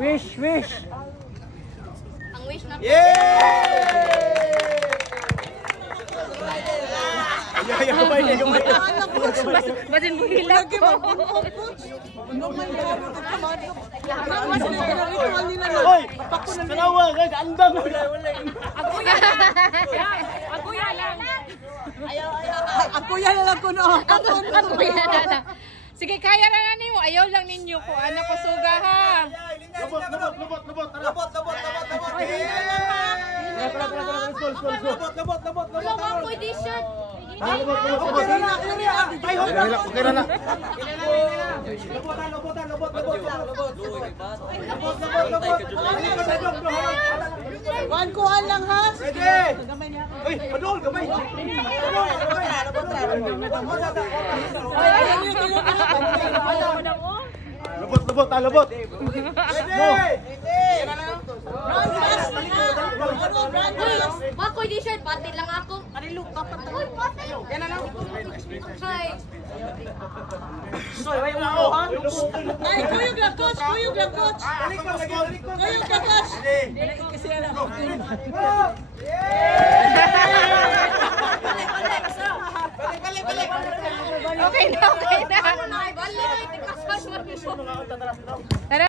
Wish, wish. Ang wish na. Basin mo hilang ko. Hoy! Sanawa! Andam! Akuya lang. Akuya na lang ko no. Akuya na lang. Sige, kaya na na nimo. Ayaw lang ninyo ko. Anak ko suga ha. Lubot! Wala ka po edition. Okay na. Kuan lang ha. Ready! Uy, padol, gamay! Lubot! Ready! Wala ko edition. Batid lang ako. Uy, batid. Hi. Ay, kuyog lang coach. Kuyog lang coach. Okay na. Balik. Kasal mo. Tara.